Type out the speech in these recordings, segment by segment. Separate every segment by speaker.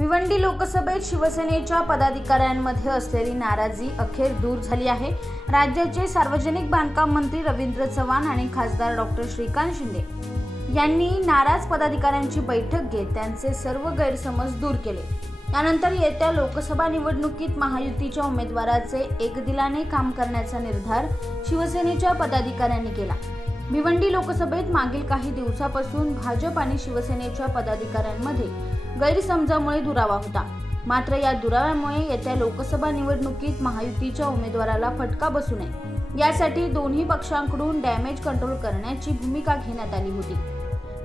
Speaker 1: भिवंडी लोकसभेत शिवसेनेच्या पदाधिकाऱ्यांमध्ये असलेली नाराजी अखेर दूर झाली आहे. राज्याचे सार्वजनिक बांधकाम मंत्री रवींद्र चव्हाण आणि खासदार डॉक्टर श्रीकांत शिंदे यांनी नाराज पदाधिकाऱ्यांची बैठक घेत त्यांचे सर्व गैरसमज दूर केले. त्यानंतर येत्या लोकसभा निवडणुकीत महायुतीच्या उमेदवाराचे एकदिलाने काम करण्याचा निर्धार शिवसेनेच्या पदाधिकाऱ्यांनी केला. भिवंडी लोकसभेत मागील काही दिवसापासून भाजप आणि शिवसेनेच्या पदाधिकाऱ्यांमध्ये गैरसमजामुळे दुरावा होता. मात्र या दुराव्यामुळे येत्या लोकसभा निवडणुकीत महायुतीच्या उमेदवाराला फटका बसू नये. यासाठी दोन्ही पक्षांकडून डॅमेज कंट्रोल करण्याची भूमिका घेण्यात आली होती.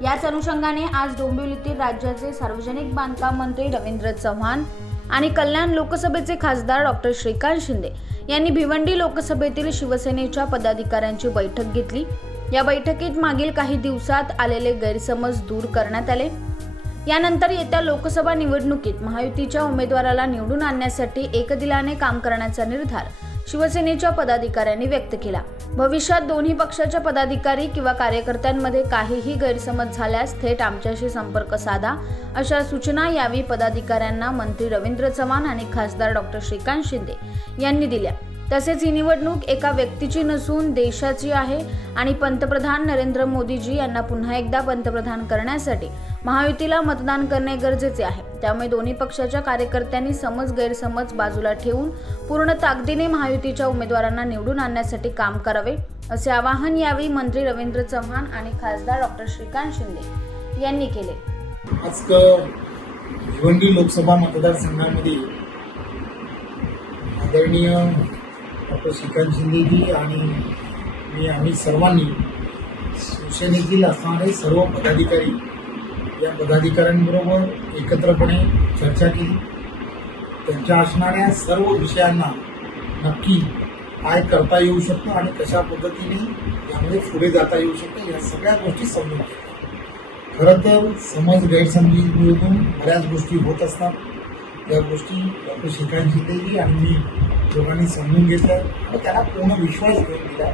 Speaker 1: याच अनुषंगाने आज डोंबिवलीतील राज्याचे सार्वजनिक बांधकाम मंत्री रवींद्र चव्हाण आणि कल्याण लोकसभेचे खासदार डॉक्टर श्रीकांत शिंदे यांनी भिवंडी लोकसभेतील शिवसेनेच्या पदाधिकाऱ्यांची बैठक घेतली. या बैठकीत मागील काही दिवसात आलेले गैरसमज दूर करण्यात आले. यानंतर येत्या लोकसभा निवडणुकीत महायुतीच्या उमेदवाराला निवडून आणण्यासाठी एकदिलाने काम करण्याचा निर्धार शिवसेनेच्या पदाधिकाऱ्यांनी व्यक्त केला. भविष्यात दोन्ही पक्षाच्या पदाधिकारी किंवा कार्यकर्त्यांमध्ये काहीही गैरसमज झाल्यास थेट आमच्याशी संपर्क साधा अशा सूचना यावेळी पदाधिकाऱ्यांना मंत्री रवींद्र चव्हाण आणि खासदार डॉक्टर श्रीकांत शिंदे यांनी दिल्या. तसेच ही निवडणूक एका व्यक्तीची नसून देशाची आहे. आणि पंतप्रधान नरेंद्र मोदीजी यांना पुन्हा एकदा पंतप्रधान करण्यासाठी महायुतीला मतदान करणे गरजेचे आहे. त्यामुळे दोन्ही पक्षाच्या कार्यकर्त्यांनी समज गैरसमज बाजूला ठेवून पूर्ण ताकदीने महायुतीच्या उमेदवारांना निवडून आणण्यासाठी काम करावे असे आवाहन यावेळी मंत्री रवींद्र चव्हाण आणि खासदार डॉक्टर श्रीकांत शिंदे यांनी केले.
Speaker 2: आज भिवंडी लोकसभा मतदारसंघामध्ये आदरणीय डॉक्टर श्रीकांत शिंदेजी आणि मी आम्ही सर्वांनी शिवसेनेतील असणारे सर्व पदाधिकारी या पदाधिकाऱ्यांबरोबर एकत्रपणे चर्चा केली. त्यांच्या असणाऱ्या सर्व विषयांना नक्की काय करता येऊ शकतं आणि कशा पद्धतीने यामध्ये पुढे जाता येऊ शकतं या सगळ्या गोष्टी समजून घेतल्या. खरं तर समज गैरसमजीमधून बऱ्याच गोष्टी होत असतात. या गोष्टी डॉक्टर श्रीकांत शिंदेजी आणि मी दोघांनी समजून घेतलं व त्याला पूर्ण विश्वास घेऊन दिला.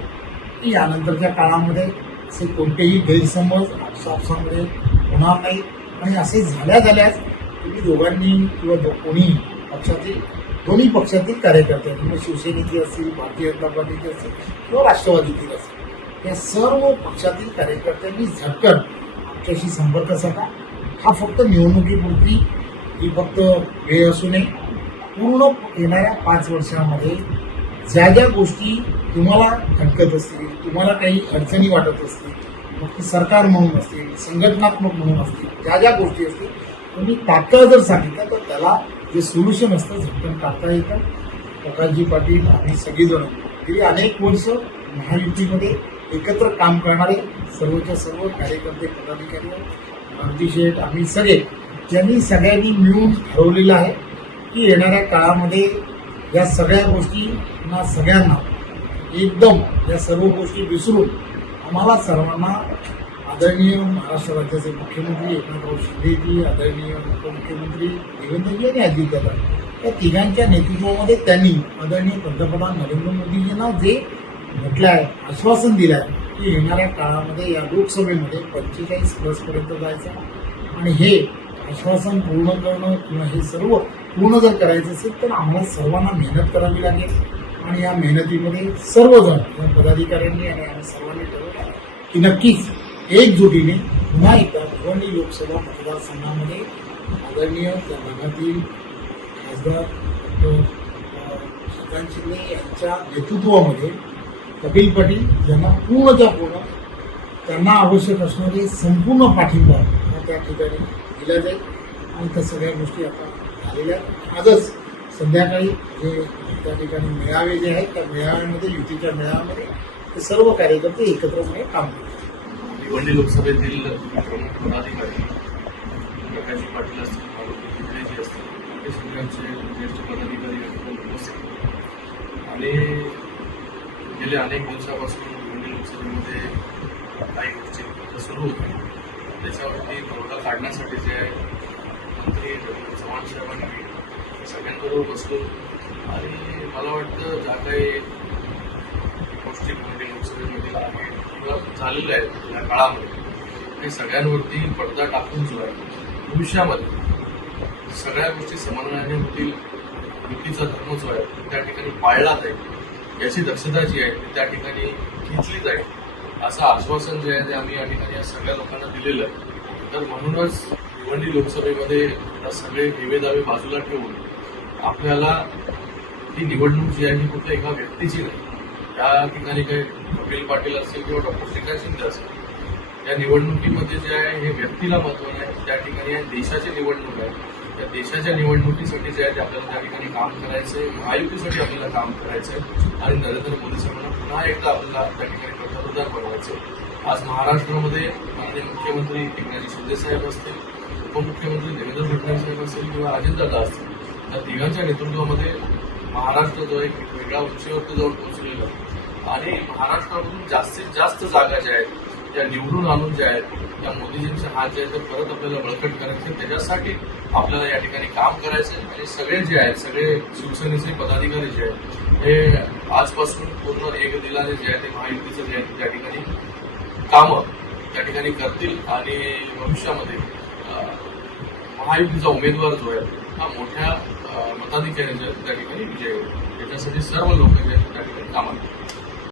Speaker 2: की यानंतरच्या काळामध्ये असे कोणतेही गैरसमज आपसापसामध्ये होणार नाही. आणि असे झाल्या झाल्यास तुम्ही दोघांनी किंवा दो- कोणी पक्षातील दोन्ही पक्षातील कार्यकर्ते म्हणजे शिवसेनेची असतील भारतीय जनता पार्टीची असतील किंवा राष्ट्रवादीतील असतील या सर्व पक्षातील कार्यकर्त्यांनी झटकन आमच्याशी संपर्क साधा. हा फक्त निवडणुकीपुरती ही फक्त वेळ असू नये. पूर्ण येणाऱ्या पाच वर्षामध्ये ज्या ज्या गोष्टी तुम्हाला खटकत असतील तुम्हाला काही अडचणी वाटत असतील मग ती सरकार म्हणून असतील संघटनात्मक म्हणून असतील ज्या ज्या गोष्टी असतील तुम्ही तात्काळ जर सांगितलं तर त्याला जे सोल्युशन असतं झटकन टाकता येतं. प्रकाशजी पाटील आम्ही सगळीजण. गेली अनेक वर्ष महायुतीमध्ये एकत्र काम करणारे सर्वच्या सर्व कार्यकर्ते पदाधिकारी भारती शेठ आम्ही सगळे ज्यांनी सगळ्यांनी मिळून ठरवलेलं आहे की येणाऱ्या काळामध्ये या सगळ्या गोष्टींना सगळ्यांना एकदम या सर्व गोष्टी विसरून आम्हाला सर्वांना आदरणीय महाराष्ट्र राज्याचे मुख्यमंत्री एकनाथराव शिंदेजी आदरणीय उपमुख्यमंत्री देवेंद्रजी आणि अजितदादा या तिघांच्या नेतृत्वामध्ये त्यांनी आदरणीय पंतप्रधान नरेंद्र मोदीजींना जे म्हटलं आहे आश्वासन दिलं आहे की येणाऱ्या काळामध्ये या लोकसभेमध्ये पंचेचाळीस प्लसपर्यंत जायचं आणि हे आश्वासन पूर्ण करणं किंवा हे सर्व पूर्ण जर करायचं असेल तर आम्हाला सर्वांना मेहनत करावी लागेल. आणि या मेहनतीमध्ये सर्वजण या पदाधिकाऱ्यांनी आणि आम्ही सर्वांनी ठरवलं की नक्कीच एकजुटीने पुन्हा एकदा भिवंडी लोकसभा मतदारसंघामध्ये आदरणीय त्या भागातील खासदार डॉक्टर शिंदे यांच्या नेतृत्वामध्ये कपिल पाटील यांना पूर्णच्या पूर्ण त्यांना आवश्यक असणारे संपूर्ण पाठिंबा त्या ठिकाणी दिला जाईल आणि त्या सगळ्या गोष्टी आता झालेल्या आजच संध्याकाळी जे त्या ठिकाणी मेळावे जे आहेत त्या मेळाव्यामध्ये युतीच्या मेळाव्यामध्ये ते सर्व कार्यकर्ते एकत्रपणे काम करतात.
Speaker 3: भिवंडी लोकसभेतील प्रमुख पदाधिकारी प्रकाश पाटील असतील मारुती भित्रेजी असतील हे सगळ्यांचे ज्येष्ठ पदाधिकारी उपस्थित आणि गेले अनेक वर्षापासून भिवंडी लोकसभेमध्ये काही गोष्टी सुरू होत्या त्याच्यावरती तोडगा काढण्यासाठी जे मंत्री रवींद्र चव्हाण साहेबांनी मी सगळ्यांबरोबर बसलो आणि मला वाटतं ज्या काही गोष्टी म्हणजे लोकसभेमध्ये आहेत किंवा झालेल्या आहेत या काळामध्ये ते सगळ्यांवरती पडदा टाकून जो आहे भविष्यामध्ये सगळ्या गोष्टी समन्वयाने होतील युतीचा धर्म जो आहे त्या ठिकाणी पाळला जाईल याची दक्षता जी आहे ती त्या ठिकाणी घेतली जाईल. असं आश्वासन जे आहे ते आम्ही या ठिकाणी या सगळ्या लोकांना दिलेलं आहे. तर म्हणूनच भिवंडी लोकसभेमध्ये सगळे निवेदावे बाजूला ठेवून आपल्याला ही निवडणूक जी आहे ही कुठल्या एका व्यक्तीची नाही. त्या ठिकाणी काही कपिल पाटील असेल किंवा डॉक्टर श्रीकांत शिंदे असेल या निवडणुकीमध्ये जे आहे हे व्यक्तीला महत्त्व आहे. त्या ठिकाणी देशाची निवडणूक आहे. त्या देशाच्या निवडणुकीसाठी जे आहे ते आपल्याला त्या ठिकाणी काम करायचंय महायुतीसाठी आपल्याला काम करायचंय आणि नरेंद्र मोदी साहेबांना पुन्हा एकदा आपल्याला त्या ठिकाणी पंतप्रधान बनवायचंय आज महाराष्ट्रामध्ये माननीय मुख्यमंत्री एकनाथजी शिंदे साहेब असतील उपमुख्यमंत्री देवेंद्र फडणवीस साहेब असतील किंवा अजितदादा असतील त्या तिघांच्या नेतृत्वामध्ये महाराष्ट्र जो एक वेगळ्या उंचीवरती जाऊन पोहोचलेला आणि महाराष्ट्रामधून जास्तीत जास्त जागा ज्या आहेत त्या निवडून आणून ज्या आहेत त्या मोदीजींचे हात जे आहेत ते परत आपल्याला बळकट करायचे. त्याच्यासाठी आपल्याला या ठिकाणी काम करायचं आहे आणि सगळे जे आहेत सगळे शिवसेनेचे पदाधिकारी जे आहेत हे आजपासून पूर्ण एक दिलाने जे आहे ते महायुतीचं जे आहे त्या ठिकाणी कामं त्या ठिकाणी करतील. आणि भविष्यामध्ये महायुतीचा उमेदवार जो आहे हा मोठ्या मताधिकाऱ्यांच्या त्या ठिकाणी विजय होईल. त्याच्यासाठी सर्व लोक जे आहेत त्या ठिकाणी कामात